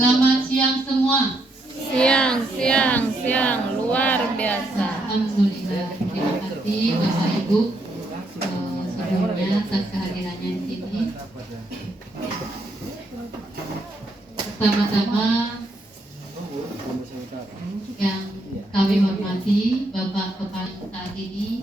Selamat siang semua. Siang, luar biasa. Alhamdulillah, terima kasih Bapak Ibu sebelumnya atas kehadirannya di sini. Pertama-tama yang kami hormati Bapak Kepala saat ini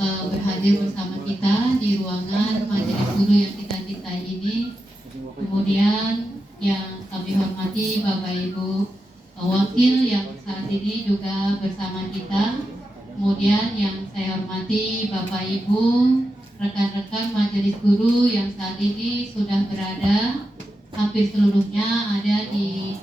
berhadir bersama kita di ruangan Majelis Guru yang kita cintai ini. Kemudian yang kami hormati Bapak Ibu wakil yang saat ini juga bersama kita. Kemudian yang saya hormati Bapak Ibu rekan-rekan Majelis Guru yang saat ini sudah berada, hampir seluruhnya ada di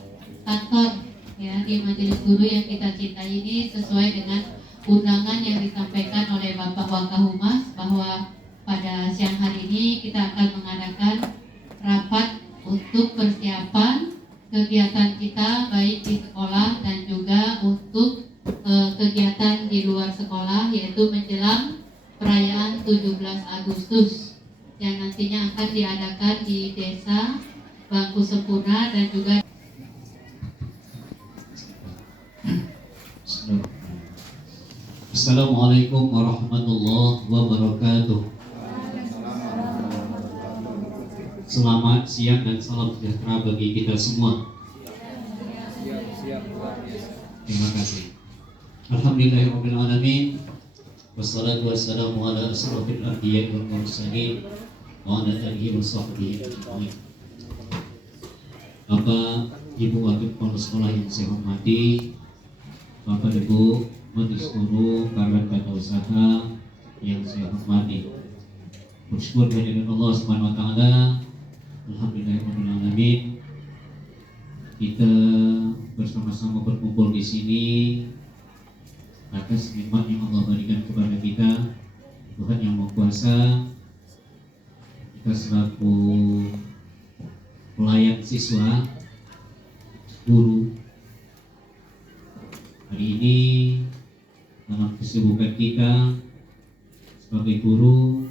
kantor ya, di Majelis Guru yang kita cintai ini, sesuai dengan undangan yang disampaikan oleh Bapak Wakahumas bahwa pada siang hari ini kita akan mengadakan rapat untuk persiapan kegiatan kita baik di sekolah dan juga untuk kegiatan di luar sekolah, yaitu menjelang perayaan 17 Agustus yang nantinya akan diadakan di Desa Bangku Sempurna dan juga Assalamualaikum warahmatullahi wabarakatuh. Selamat siang dan salam sejahtera bagi kita semua. Terima kasih. Alhamdulillahirrahmanirrahim. Wassalatu wassalamu ala asrafil anbiya'i wal mursalin wa ala alihi wa sahbihi ajma'in. Bapak, Ibu wakil kepala sekolah yang saya hormati, Bapak Ibu Majelis Guru, para tata usaha yang saya hormati, bersyukur kehadiran Allah Subhanahu wa taala. Alhamdulillahirrahmanirrahim. Kita bersama-sama berkumpul di sini atas nikmat yang Allah berikan kepada kita. Tuhan yang Maha Kuasa, kita selaku pelayan siswa, guru, hari ini dalam kesibukan kita sebagai guru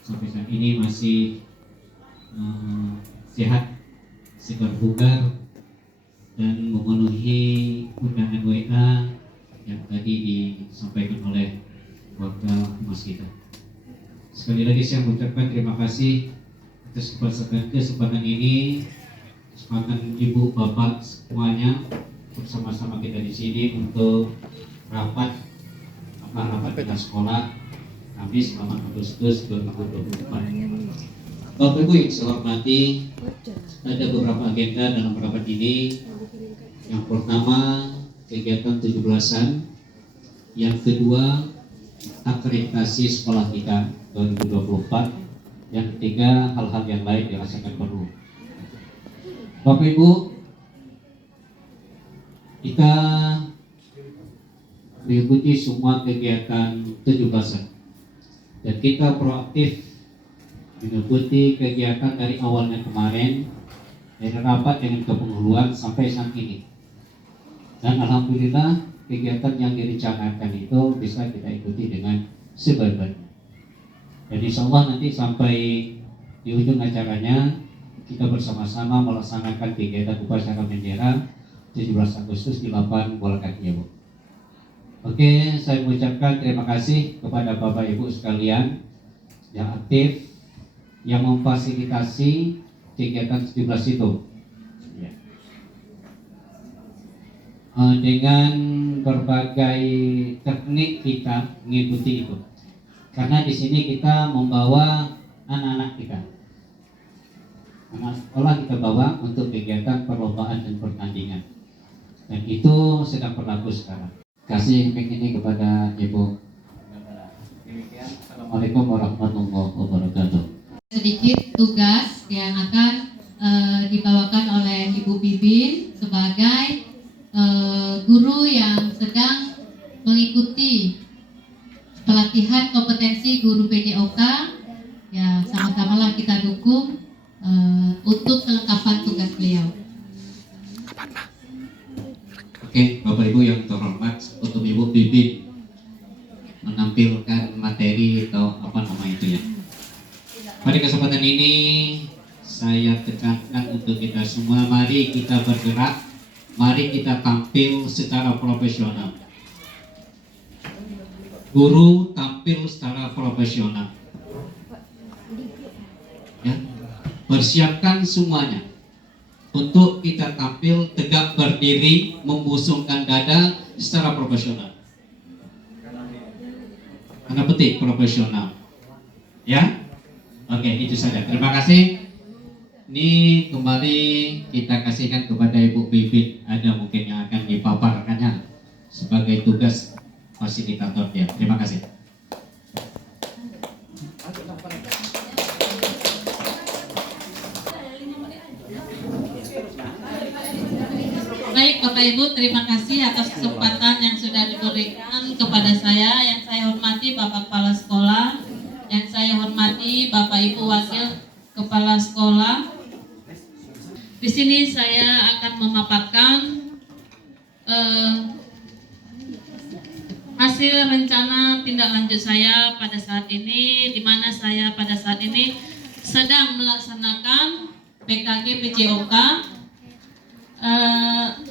sampai saat ini masih sehat, segar bugar, dan memenuhi undangan WA yang tadi disampaikan oleh warga humas kita. Sekali lagi saya mengucapkan terima kasih atas kesempatan ini, kesempatan Ibu Bapak semuanya bersama-sama kita di sini untuk rapat kita sekolah Kamis 8 Agustus 2024. Bapak Ibu yang saya hormati, ada beberapa agenda dalam rapat ini. Yang pertama, kegiatan 17-an. Yang kedua, akreditasi sekolah kita 2024. Yang ketiga, hal-hal yang lain dirasakan perlu. Bapak Ibu, kita mengikuti semua kegiatan 17-an dan kita proaktif mengikuti kegiatan dari awalnya kemarin, dari rapat dengan kepenghuluan sampai saat ini. Dan alhamdulillah kegiatan yang direncanakan itu bisa kita ikuti dengan sebaik-baiknya. Dan insya Allah nanti sampai di ujung acaranya kita bersama-sama melaksanakan kegiatan upacara bendera 17 Agustus di lapangan bola kaki, ya Bu. Oke, saya mengucapkan terima kasih kepada Bapak Ibu sekalian yang aktif, yang memfasilitasi kegiatan 17 itu ya. Dengan berbagai teknik kita mengikuti itu, karena di sini kita membawa anak-anak kita, anak sekolah kita bawa untuk kegiatan perlombaan dan pertandingan, dan itu sedang berlaku sekarang. Kasih mic ini kepada Ibu. Demikian, Assalamualaikum warahmatullahi wabarakatuh. sedikit tugas yang akan dibawakan oleh Ibu Bibin sebagai guru yang sedang mengikuti pelatihan kompetensi guru PJOK. Ya, sama-samalah kita dukung untuk kelengkapan tugas beliau. Oke, Bapak Ibu yang terhormat, untuk Ibu Bibin menampilkan materi atau apa nama itu ya. Pada kesempatan ini saya tekankan untuk kita semua, mari kita bergerak, mari kita tampil secara profesional. Guru tampil secara profesional. Ya, persiapkan semuanya untuk kita tampil tegak berdiri, membusungkan dada secara profesional. Tanda petik profesional. Ya, oke, itu saja. Terima kasih. Ini kembali kita kasihkan kepada Ibu Bibit. Ada mungkin yang akan dipaparkannya sebagai tugas fasilitator dia. Terima kasih. Baik Bapak Ibu, terima kasih atas kesempatan yang sudah diberikan kepada saya. Yang saya hormati Bapak Kepala Sekolah, yang saya hormati Bapak Ibu Wakil Kepala Sekolah. Di sini saya akan memaparkan hasil rencana tindak lanjut saya pada saat ini, di mana saya pada saat ini sedang melaksanakan PKG PJOK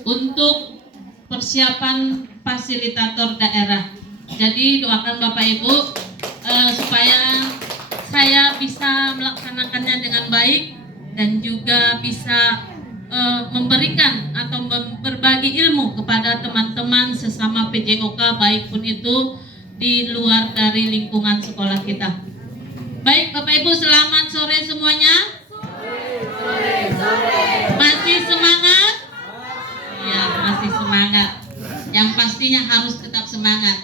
untuk persiapan fasilitator daerah. Jadi doakan Bapak Ibu supaya saya bisa melaksanakannya dengan baik dan juga bisa memberikan atau berbagi ilmu kepada teman-teman sesama PJOK, baik pun itu di luar dari lingkungan sekolah kita. Baik Bapak Ibu, selamat sore semuanya. Masih semangat? Ya, masih semangat. Yang pastinya harus tetap semangat.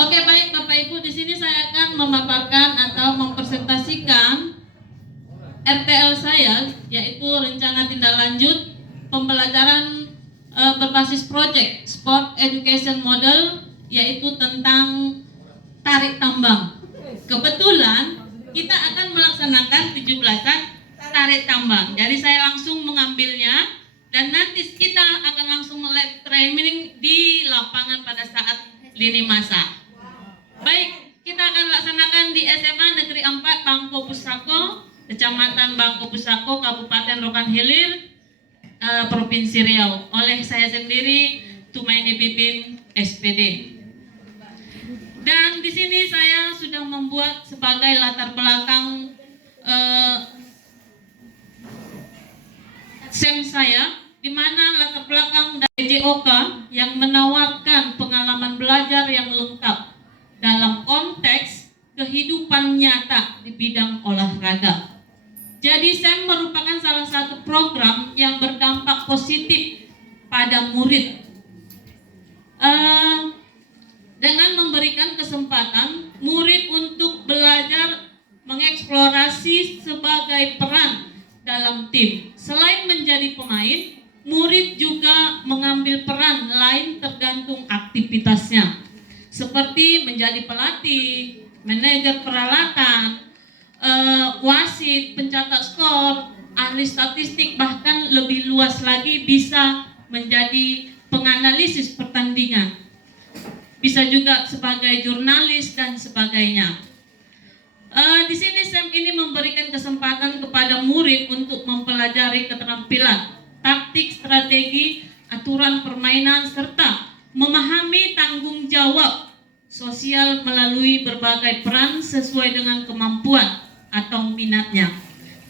Oke, baik Bapak Ibu, di sini saya akan memaparkan atau mempresentasikan RTL saya, yaitu rencana tindak lanjut pembelajaran berbasis project Sport Education Model, yaitu tentang tarik tambang. Kebetulan kita akan melaksanakan 17-an tarik tambang. Jadi saya langsung mengambilnya dan nanti kita akan langsung live training di lapangan pada saat lini masa. Baik, kita akan laksanakan di SMA Negeri 4 Bangko Pusako, Kecamatan Bangko Pusako, Kabupaten Rokan Hilir, Provinsi Riau, oleh saya sendiri, Tumaini Bibin, SPD. Dan di sini saya sudah membuat sebagai latar belakang SEM saya, di mana latar belakang dari JOK yang menawarkan pengalaman belajar yang lengkap dalam konteks kehidupan nyata di bidang olahraga. Jadi SEM merupakan salah satu program yang berdampak positif pada murid dengan memberikan kesempatan murid untuk belajar mengeksplorasi sebagai peran dalam tim. Selain menjadi pemain, murid juga mengambil peran lain tergantung aktivitasnya, seperti menjadi pelatih, manajer peralatan, wasit, pencatat skor, ahli statistik, bahkan lebih luas lagi bisa menjadi penganalisis pertandingan, bisa juga sebagai jurnalis dan sebagainya. Di sini SEM ini memberikan kesempatan kepada murid untuk mempelajari keterampilan, taktik, strategi, aturan permainan, serta memahami tanggung jawab sosial melalui berbagai peran sesuai dengan kemampuan atau minatnya.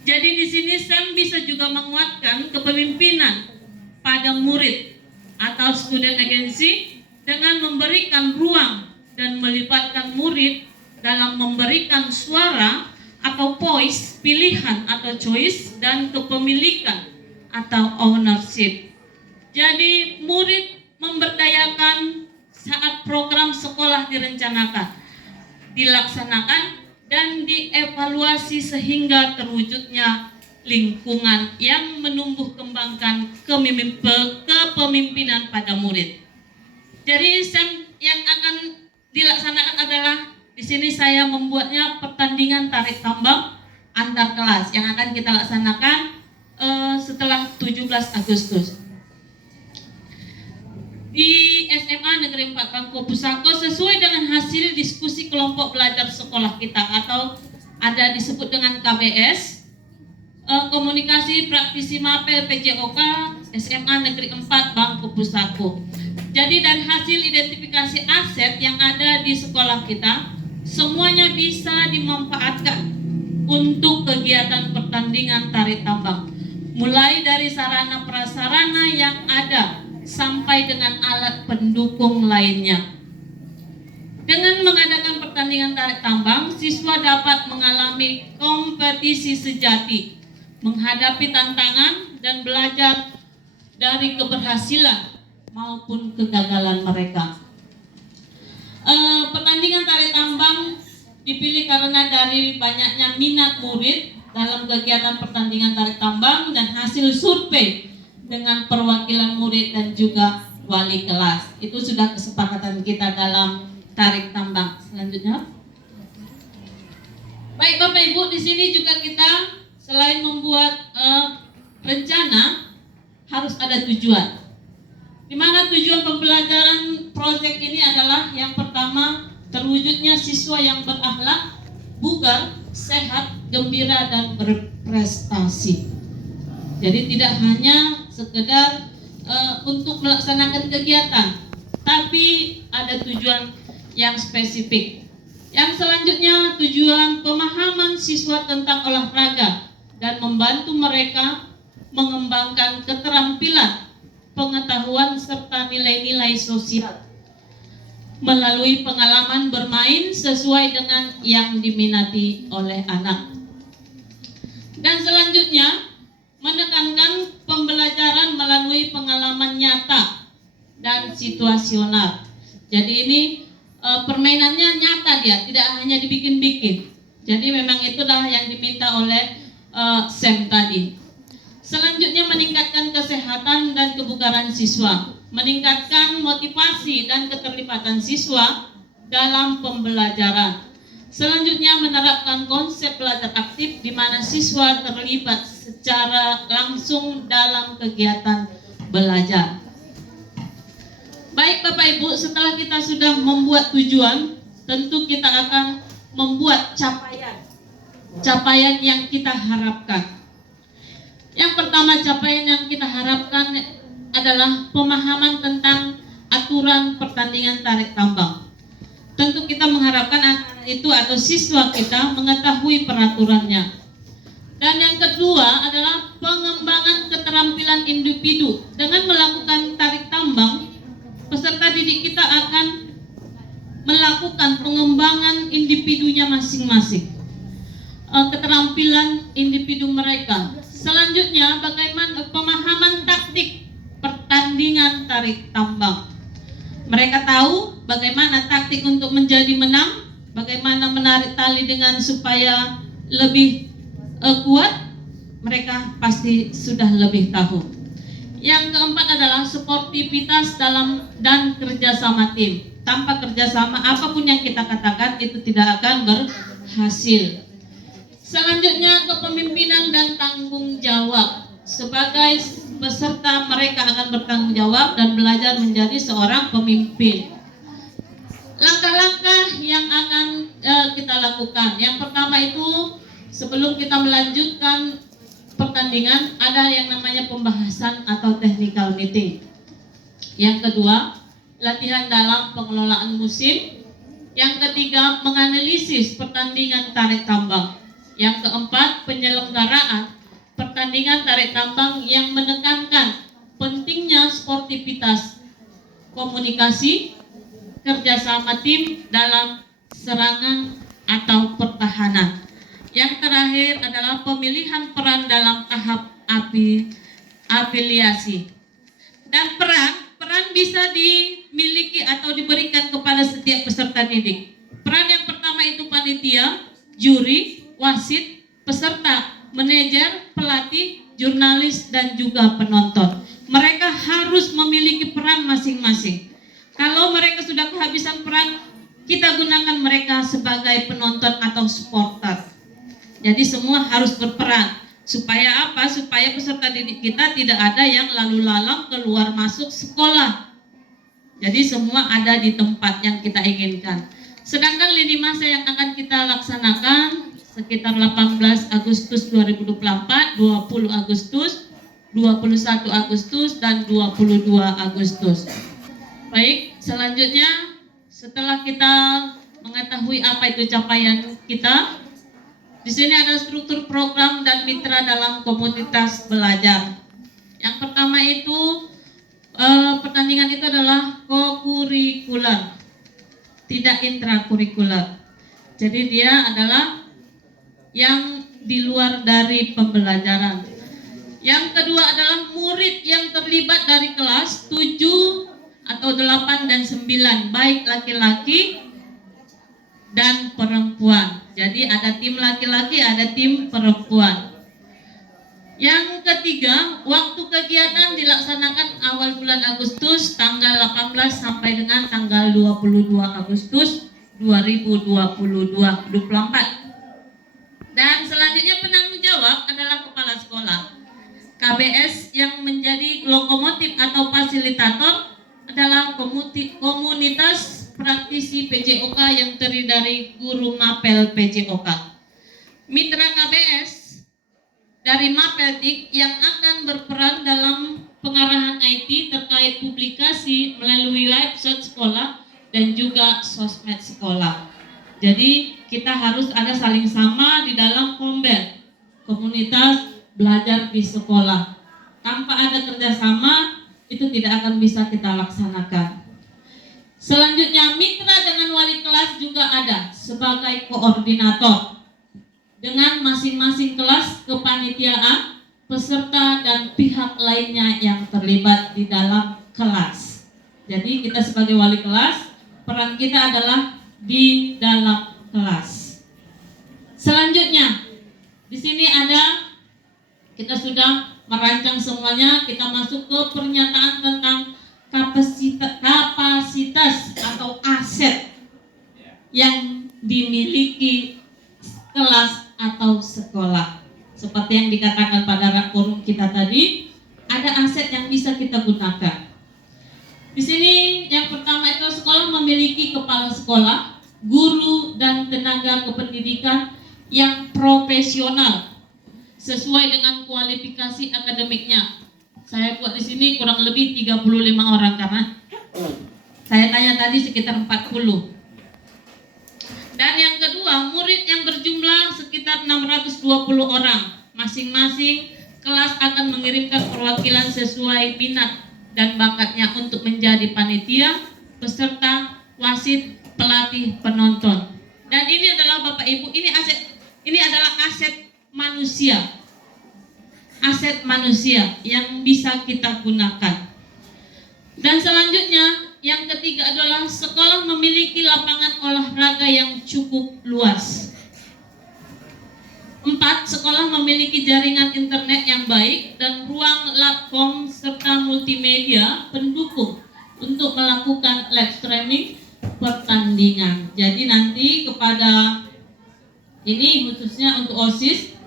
Jadi di sini SEM bisa juga menguatkan kepemimpinan pada murid atau student agency dengan memberikan ruang dan melibatkan murid dalam memberikan suara atau voice, pilihan atau choice, dan kepemilikan atau ownership. Jadi murid memberdayakan saat program sekolah direncanakan, dilaksanakan, dan dievaluasi sehingga terwujudnya lingkungan yang menumbuh kembangkan kepemimpinan pada murid. Jadi SEM yang akan dilaksanakan adalah di sini saya membuatnya pertandingan tarik tambang antar kelas yang akan kita laksanakan setelah 17 Agustus. Di SMA Negeri 4 Bangko Pusako sesuai dengan hasil diskusi kelompok belajar sekolah kita atau ada disebut dengan KBS. komunikasi praktisi mapel PJOK SMA Negeri 4 Bangku Pusako. Jadi dari hasil identifikasi aset yang ada di sekolah kita, semuanya bisa dimanfaatkan untuk kegiatan pertandingan tari tambang. Mulai dari sarana prasarana yang ada sampai dengan alat pendukung lainnya. Dengan mengadakan pertandingan tarik tambang, siswa dapat mengalami kompetisi sejati, menghadapi tantangan dan belajar dari keberhasilan maupun kegagalan mereka. Pertandingan tarik tambang dipilih karena dari banyaknya minat murid dalam kegiatan pertandingan tarik tambang dan hasil survei dengan perwakilan murid dan juga wali kelas. Itu sudah kesepakatan kita dalam tarik tambang. Selanjutnya, baik Bapak Ibu, di sini juga kita selain membuat rencana harus ada tujuan. Di mana tujuan pembelajaran proyek ini adalah yang pertama, terwujudnya siswa yang berakhlak, bugar, sehat, gembira dan berprestasi. Jadi tidak hanya sekedar untuk melaksanakan kegiatan, tapi ada tujuan yang spesifik. Yang selanjutnya, tujuan pemahaman siswa tentang olahraga dan membantu mereka mengembangkan keterampilan, pengetahuan serta nilai-nilai sosial melalui pengalaman bermain sesuai dengan yang diminati oleh anak. Dan selanjutnya, menekankan pembelajaran melalui pengalaman nyata dan situasional. Jadi ini permainannya nyata dia, tidak hanya dibikin-bikin. Jadi memang itulah yang diminta oleh Sam tadi. Selanjutnya, meningkatkan kesehatan dan kebugaran siswa, meningkatkan motivasi dan keterlibatan siswa dalam pembelajaran. Selanjutnya, menerapkan konsep belajar aktif di mana siswa terlibat secara langsung dalam kegiatan belajar. Baik Bapak Ibu, setelah kita sudah membuat tujuan, tentu kita akan membuat capaian yang kita harapkan. Yang pertama, capaian yang kita harapkan adalah pemahaman tentang aturan pertandingan tarik tambang. Tentu kita mengharapkan anak itu atau siswa kita mengetahui peraturannya. Dan yang kedua adalah pengembangan keterampilan individu. Dengan melakukan tarik tambang, peserta didik kita akan melakukan pengembangan individunya masing-masing, keterampilan individu mereka. Selanjutnya, bagaimana pemahaman taktik pertandingan tarik tambang. Mereka tahu bagaimana taktik untuk menjadi menang, bagaimana menarik tali dengan supaya lebih kuat. Mereka pasti sudah lebih tahu. Yang keempat adalah sportivitas dalam dan kerjasama tim. Tanpa kerjasama, apapun yang kita katakan itu tidak akan berhasil. Selanjutnya, kepemimpinan dan tanggung jawab. Sebagai peserta, mereka akan bertanggung jawab dan belajar menjadi seorang pemimpin. Langkah-langkah yang akan kita lakukan. Yang pertama itu, sebelum kita melanjutkan pertandingan, ada yang namanya pembahasan atau technical meeting. Yang kedua, latihan dalam pengelolaan musim. Yang ketiga, menganalisis pertandingan tarik tambang. Yang keempat, penyelenggaraan pertandingan tarik tambang yang menekankan pentingnya sportivitas, komunikasi, kerjasama tim dalam serangan atau pertahanan. Yang terakhir adalah pemilihan peran dalam tahap afiliasi. Dan peran bisa dimiliki atau diberikan kepada setiap peserta didik. Peran yang pertama itu panitia, juri, wasit, peserta, manajer, pelatih, jurnalis, dan juga penonton. Mereka harus memiliki peran masing-masing. Kalau mereka sudah kehabisan peran, kita gunakan mereka sebagai penonton atau supporter. Jadi semua harus berperan. Supaya apa? Supaya peserta didik kita tidak ada yang lalu lalang keluar masuk sekolah. Jadi semua ada di tempat yang kita inginkan. Sedangkan lini masa yang akan kita laksanakan sekitar 18 Agustus 2024, 20 Agustus, 21 Agustus, dan 22 Agustus. Baik, selanjutnya setelah kita mengetahui apa itu capaian kita, di sini ada struktur program dan mitra dalam komunitas belajar. Yang pertama itu pertandingan itu adalah kokurikuler, tidak intrakurikuler. Jadi dia adalah yang di luar dari pembelajaran. Yang kedua adalah murid yang terlibat dari kelas 7 atau 8 dan 9, baik laki-laki dan perempuan. Jadi ada tim laki-laki, ada tim perempuan. Yang ketiga, waktu kegiatan dilaksanakan awal bulan Agustus tanggal 18 sampai dengan tanggal 22 Agustus 2024. Dan selanjutnya penanggung jawab adalah kepala sekolah. KBS yang menjadi lokomotif atau fasilitator adalah komunitas praktisi PJOK yang terdiri dari guru mapel PJOK. Mitra KBS dari Mapeltik yang akan berperan dalam pengarahan IT terkait publikasi melalui website sekolah dan juga sosmed sekolah. Jadi kita harus ada saling sama di dalam komunitas belajar di sekolah. Tanpa ada kerjasama itu tidak akan bisa kita laksanakan. Selanjutnya mitra dengan wali kelas juga ada sebagai koordinator dengan masing-masing kelas, kepanitiaan, peserta dan pihak lainnya yang terlibat di dalam kelas. Jadi kita sebagai wali kelas, peran kita adalah di dalam kelas. Selanjutnya di sini ada, kita sudah merancang semuanya, kita masuk ke pernyataan tentang kapasitas atau aset yang dimiliki kelas atau sekolah. Seperti yang dikatakan pada forum kita tadi, ada aset yang bisa kita gunakan. Di sini yang pertama itu sekolah memiliki kepala sekolah, guru dan tenaga kependidikan yang profesional sesuai dengan kualifikasi akademiknya. Saya buat di sini kurang lebih 35 orang karena saya tanya tadi sekitar 40. Dan yang kedua, murid yang berjumlah sekitar 620 orang. Masing-masing kelas akan mengirimkan perwakilan sesuai minat dan bakatnya untuk menjadi panitia, peserta, wasit, pelatih, penonton. Dan ini adalah Bapak Ibu, ini adalah aset manusia. Aset manusia yang bisa kita gunakan. Dan selanjutnya yang ketiga adalah sekolah memiliki lapangan olahraga yang cukup luas. 4. Sekolah memiliki jaringan internet yang baik dan ruang labcom serta multimedia pendukung untuk melakukan live streaming pertandingan. Jadi nanti kepada ini khususnya untuk OSIS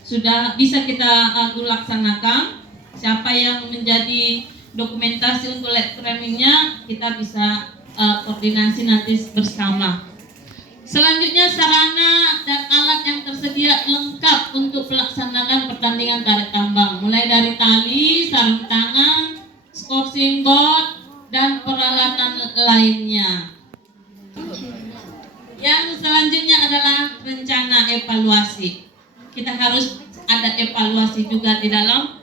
sudah bisa kita laksanakan. Siapa yang menjadi dokumentasi untuk live streamingnya kita bisa koordinasi nanti bersama. Selanjutnya sarana dan alat yang tersedia lengkap untuk melaksanakan pertandingan tarik tambang, mulai dari tali, sarung tangan, scoring board, dan peralatan lainnya. Yang selanjutnya adalah rencana evaluasi. Kita harus ada evaluasi juga di dalam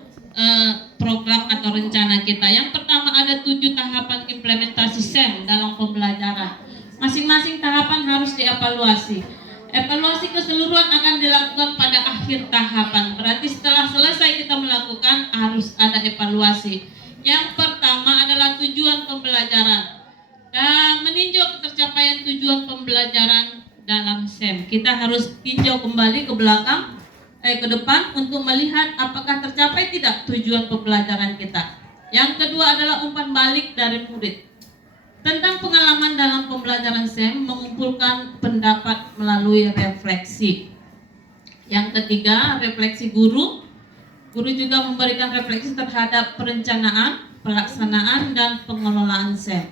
program atau rencana kita. Yang pertama ada 7 tahapan implementasi SEM dalam pembelajaran. Masing-masing tahapan harus dievaluasi. Evaluasi keseluruhan akan dilakukan pada akhir tahapan. Berarti setelah selesai kita melakukan harus ada evaluasi. Yang pertama adalah tujuan pembelajaran dan meninjau ketercapaian tujuan pembelajaran dalam SEM. Kita harus tinjau kembali ke belakang, ke depan untuk melihat apakah tercapai tidak tujuan pembelajaran kita. Yang kedua adalah umpan balik dari murid tentang pengalaman dalam pembelajaran SEM, mengumpulkan pendapat melalui refleksi. Yang ketiga, refleksi guru. Guru juga memberikan refleksi terhadap perencanaan, pelaksanaan, dan pengelolaan SEM.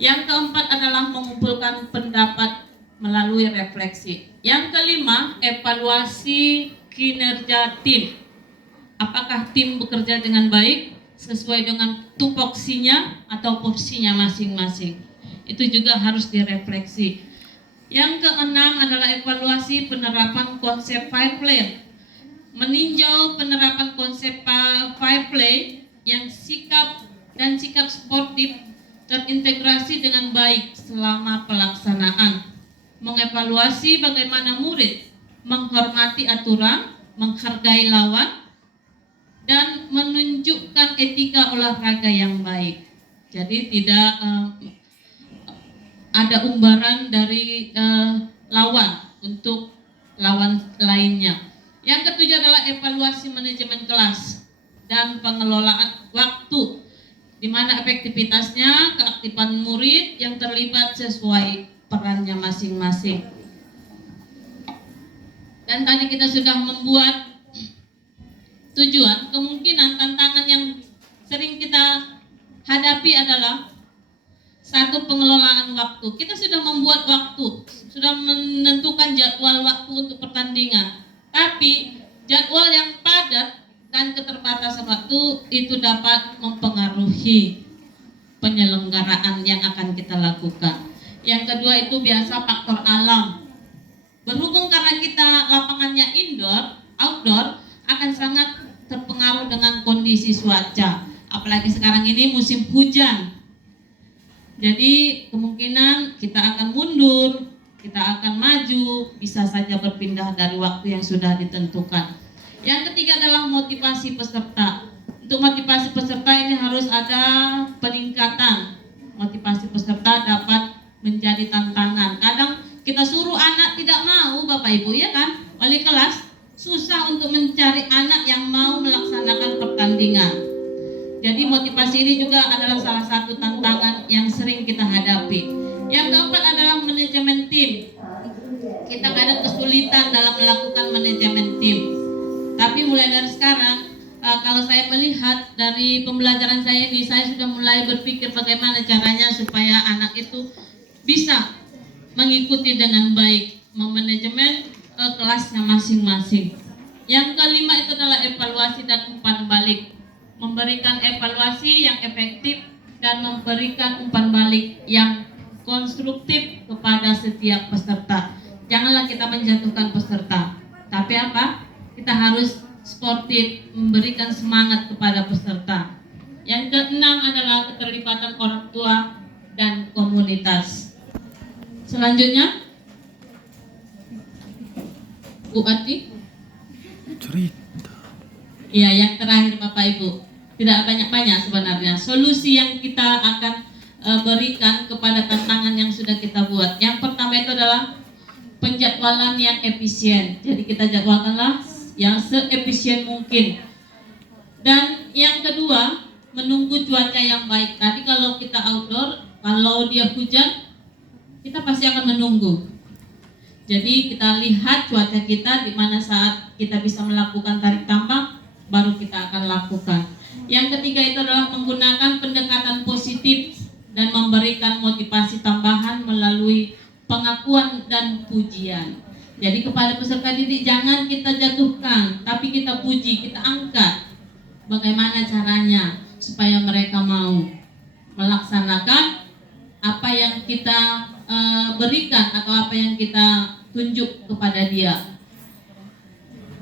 Yang keempat adalah mengumpulkan pendapat melalui refleksi. Yang kelima, evaluasi kinerja tim. Apakah tim bekerja dengan baik sesuai dengan tupoksinya atau porsinya masing-masing. Itu juga harus direfleksi. Yang keenam adalah evaluasi penerapan konsep fair play. Meninjau penerapan konsep fair play yang sikap sportif terintegrasi dengan baik selama pelaksanaan. Mengevaluasi bagaimana murid menghormati aturan, menghargai lawan, dan menunjukkan etika olahraga yang baik. Jadi tidak ada umbaran dari lawan untuk lawan lainnya. Yang ketujuh adalah evaluasi manajemen kelas dan pengelolaan waktu, di mana efektivitasnya keaktifan murid yang terlibat sesuai perannya masing-masing. Dan tadi kita sudah membuat tujuan. Kemungkinan tantangan yang sering kita hadapi adalah satu, pengelolaan waktu. Kita sudah membuat waktu, sudah menentukan jadwal waktu untuk pertandingan, tapi jadwal yang padat dan keterbatasan waktu itu dapat mempengaruhi penyelenggaraan yang akan kita lakukan. Yang kedua itu biasa faktor alam. Berhubung karena kita lapangannya indoor, outdoor, akan sangat terpengaruh dengan kondisi cuaca. Apalagi sekarang ini musim hujan. Jadi kemungkinan kita akan mundur, kita akan maju, bisa saja berpindah dari waktu yang sudah ditentukan. Yang ketiga adalah motivasi peserta. Untuk motivasi peserta ini harus ada peningkatan. Motivasi peserta dapat menjadi tantangan. Kadang kita suruh anak tidak mau, Bapak Ibu, ya kan? Wali kelas susah untuk mencari anak yang mau melaksanakan pertandingan. Jadi motivasi ini juga adalah salah satu tantangan yang sering kita hadapi. Yang keempat adalah manajemen tim. Kita kadang kesulitan dalam melakukan manajemen tim. Tapi mulai dari sekarang, kalau saya melihat dari pembelajaran saya ini, saya sudah mulai berpikir bagaimana caranya supaya anak itu bisa mengikuti dengan baik, memanajemen kelasnya masing-masing. Yang kelima itu adalah evaluasi dan umpan balik. Memberikan evaluasi yang efektif dan memberikan umpan balik yang konstruktif kepada setiap peserta. Janganlah kita menjatuhkan peserta, tapi apa? Kita harus sportif, memberikan semangat kepada peserta. Yang keenam adalah keterlibatan orang tua dan komunitas. Selanjutnya, Bu Ati. Cerita. Ya, yang terakhir Bapak Ibu, tidak banyak-banyak sebenarnya. Solusi yang kita akan berikan kepada tantangan yang sudah kita buat. Yang pertama itu adalah penjadwalan yang efisien. Jadi kita jadwalkanlah yang seefisien mungkin. Dan yang kedua, menunggu cuaca yang baik. Tadi kalau kita outdoor, kalau dia hujan, kita pasti akan menunggu. Jadi kita lihat cuaca kita di mana saat kita bisa melakukan tarik tambang, baru kita akan lakukan. Yang ketiga itu adalah menggunakan pendekatan positif dan memberikan motivasi tambahan melalui pengakuan dan pujian. Jadi kepada peserta didik jangan kita jatuhkan, tapi kita puji, kita angkat. Bagaimana caranya supaya mereka mau melaksanakan apa yang kita berikan atau apa yang kita tunjuk kepada dia.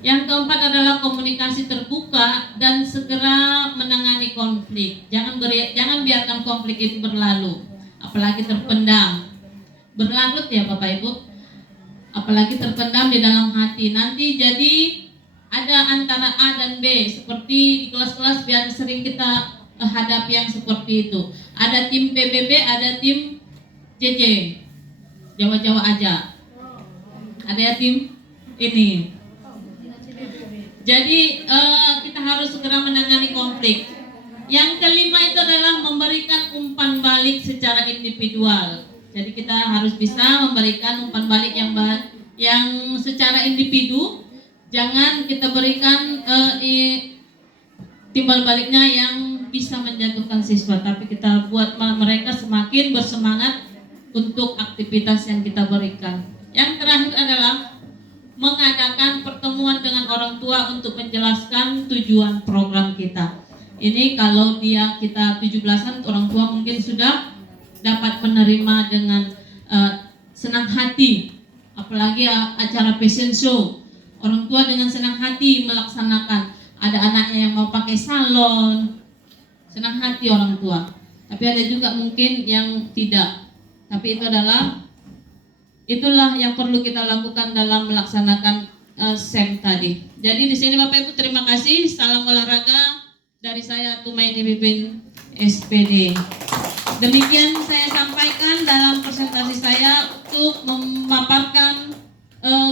Yang keempat adalah komunikasi terbuka dan segera menangani konflik. Jangan biarkan konflik itu berlalu, apalagi terpendam. Berlarut ya Bapak Ibu, apalagi terpendam di dalam hati. Nanti jadi ada antara A dan B, seperti di kelas-kelas yang sering kita hadapi yang seperti itu. Ada tim PBB, ada tim JJ, Jawa-Jawa aja. Ada ya tim ini. Jadi kita harus segera menangani konflik. Yang kelima itu adalah memberikan umpan balik secara individual. Jadi kita harus bisa memberikan umpan balik yang secara individu. Jangan kita berikan timbal baliknya yang bisa menjatuhkan siswa, tapi kita buat mereka semakin bersemangat untuk aktivitas yang kita berikan. Yang terakhir adalah mengadakan pertemuan dengan orang tua untuk menjelaskan tujuan program kita. Ini kalau kita 17-an, orang tua mungkin sudah dapat menerima dengan senang hati. Apalagi acara fashion show, orang tua dengan senang hati melaksanakan. Ada anaknya yang mau pakai salon, senang hati orang tua. Tapi ada juga mungkin yang tidak. Tapi itulah yang perlu kita lakukan dalam melaksanakan SEM tadi. Jadi di sini Bapak Ibu terima kasih. Salam olahraga dari saya Tumaini Bibin SPD. Demikian saya sampaikan dalam presentasi saya untuk memaparkan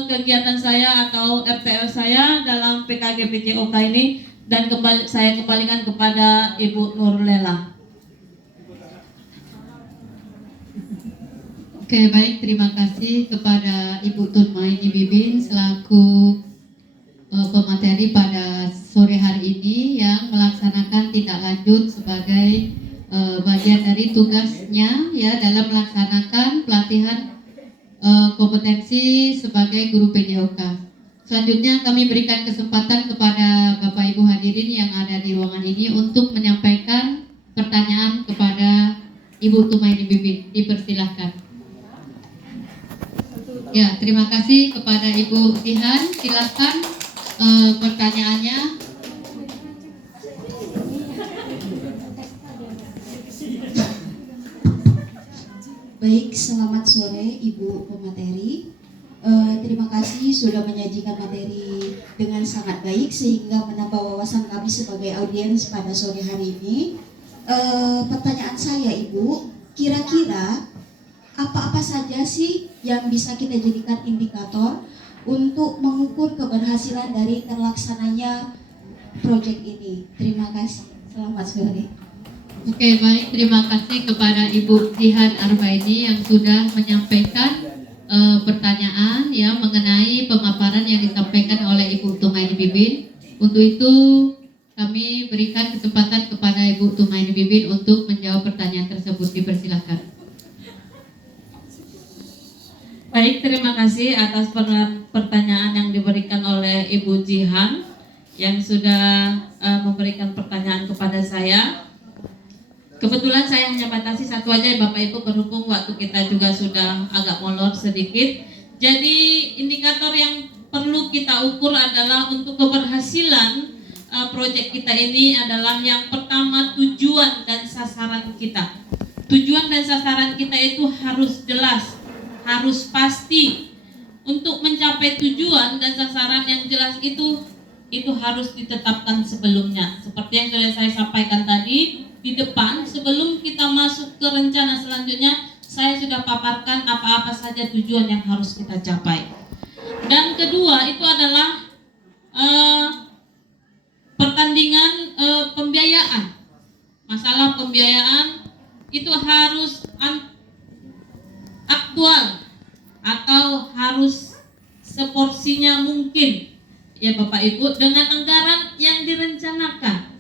kegiatan saya atau RTL saya dalam PKG PJOK ini, dan saya kembalikan kepada Ibu Nurlela. Oke, baik, terima kasih kepada Ibu Tumaini Bibin selaku pemateri pada sore hari ini yang melaksanakan tindak lanjut sebagai bagian dari tugasnya ya dalam melaksanakan pelatihan kompetensi sebagai guru PJOK. Selanjutnya kami berikan kesempatan kepada Bapak Ibu hadirin yang ada di ruangan ini untuk menyampaikan pertanyaan kepada Ibu Tumaini Bibin. Dipersilahkan. Ya, terima kasih kepada Ibu Jihan. Silakan pertanyaannya. Baik, selamat sore Ibu pemateri. Terima kasih sudah menyajikan materi dengan sangat baik sehingga menambah wawasan kami sebagai audiens pada sore hari ini. Pertanyaan saya Ibu, kira-kira apa-apa saja sih yang bisa kita jadikan indikator untuk mengukur keberhasilan dari terlaksananya proyek ini? Terima kasih. Selamat sore. Oke, baik, terima kasih kepada Ibu Jihan Arbaidi yang sudah menyampaikan pertanyaan ya mengenai pemaparan yang disampaikan oleh Ibu Tumaini Bibin. Untuk itu kami berikan kesempatan kepada Ibu Tumaini Bibin untuk menjawab pertanyaan tersebut. Dipersilahkan. Baik, terima kasih atas pertanyaan yang diberikan oleh Ibu Jihan yang sudah memberikan pertanyaan kepada saya. Kebetulan saya hanya batasi satu aja ya Bapak Ibu, berhubung waktu kita juga sudah agak molor sedikit. Jadi indikator yang perlu kita ukur adalah untuk keberhasilan proyek kita ini adalah yang pertama tujuan dan sasaran kita. Tujuan dan sasaran kita itu harus jelas, harus pasti. Untuk mencapai tujuan dan sasaran yang jelas itu harus ditetapkan sebelumnya. Seperti yang sudah saya sampaikan tadi di depan, sebelum kita masuk ke rencana selanjutnya, saya sudah paparkan apa-apa saja tujuan yang harus kita capai. Dan kedua itu adalah pertandingan pembiayaan. Masalah pembiayaan itu harus aktual atau harus seporsinya mungkin ya Bapak Ibu dengan anggaran yang direncanakan.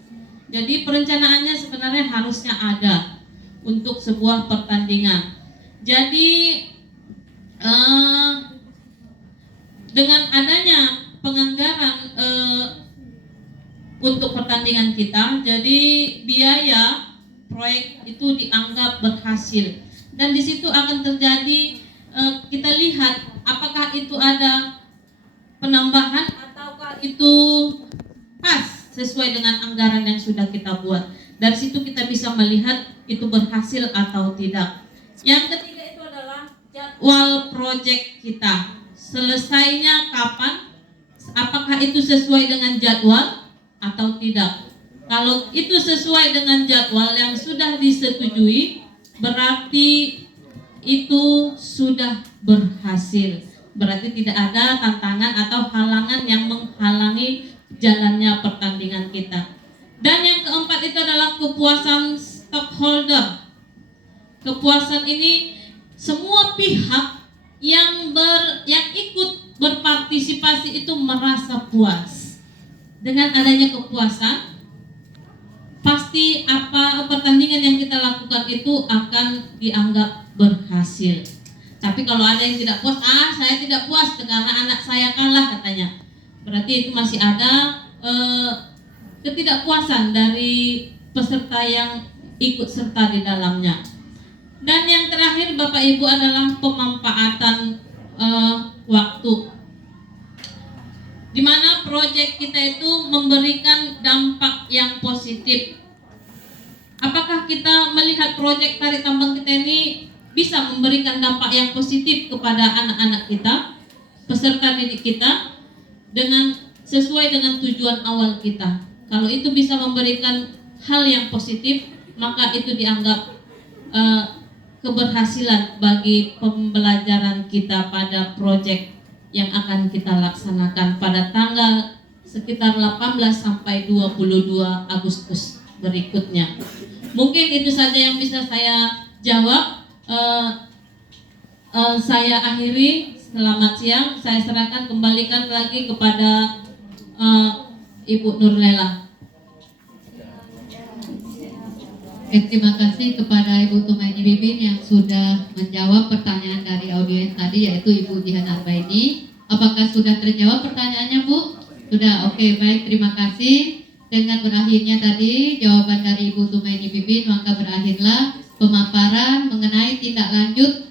Jadi perencanaannya sebenarnya harusnya ada untuk sebuah pertandingan. Jadi dengan adanya penganggaran untuk pertandingan kita, jadi biaya proyek itu dianggap berhasil. Dan di situ akan terjadi kita lihat apakah itu ada penambahan ataukah itu pas sesuai dengan anggaran yang sudah kita buat. Dari situ kita bisa melihat itu berhasil atau tidak. Yang ketiga itu adalah jadwal proyek kita. Selesainya kapan? Apakah itu sesuai dengan jadwal atau tidak? Kalau itu sesuai dengan jadwal yang sudah disetujui, berarti itu sudah berhasil. Berarti tidak ada tantangan atau halangan yang menghalangi jalannya pertandingan kita. Dan yang keempat itu adalah kepuasan stakeholder. Kepuasan ini semua pihak yang ikut berpartisipasi itu merasa puas. Dengan adanya kepuasan, pasti apa pertandingan yang kita lakukan itu akan dianggap berhasil. Tapi kalau ada yang tidak puas, saya tidak puas karena anak saya kalah katanya. Berarti itu masih ada ketidakpuasan dari peserta yang ikut serta di dalamnya. Dan yang terakhir Bapak Ibu adalah pemanfaatan waktu, di mana proyek kita itu memberikan dampak yang positif. Apakah kita melihat proyek tarik tambang kita ini bisa memberikan dampak yang positif kepada anak-anak kita, peserta didik kita, dengan sesuai dengan tujuan awal kita? Kalau itu bisa memberikan hal yang positif, maka itu dianggap keberhasilan bagi pembelajaran kita pada proyek yang akan kita laksanakan pada tanggal sekitar 18 sampai 22 Agustus berikutnya. Mungkin itu saja yang bisa saya jawab. Saya akhiri. Selamat siang. Saya serahkan kembalikan lagi kepada Ibu Nurlela. Terima kasih kepada Ibu Tumaini Bibin yang sudah menjawab pertanyaan dari audiens tadi, yaitu Ibu Jihan Arbaini. Apakah sudah terjawab pertanyaannya, Bu? Sudah, oke, baik, terima kasih. Dengan berakhirnya tadi jawaban dari Ibu Tumaini Bibin, maka berakhirlah pemaparan mengenai tindak lanjut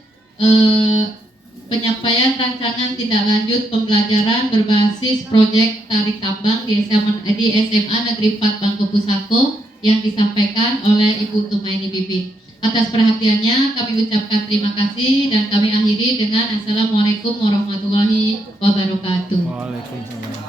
penyampaian rancangan tindak lanjut pembelajaran berbasis proyek tarik tambang di SMA Negeri 4 Bangko Pusako yang disampaikan oleh Ibu Tumaini Bibin. Atas perhatiannya kami ucapkan terima kasih dan kami akhiri dengan Assalamualaikum warahmatullahi wabarakatuh. Waalaikumsalam.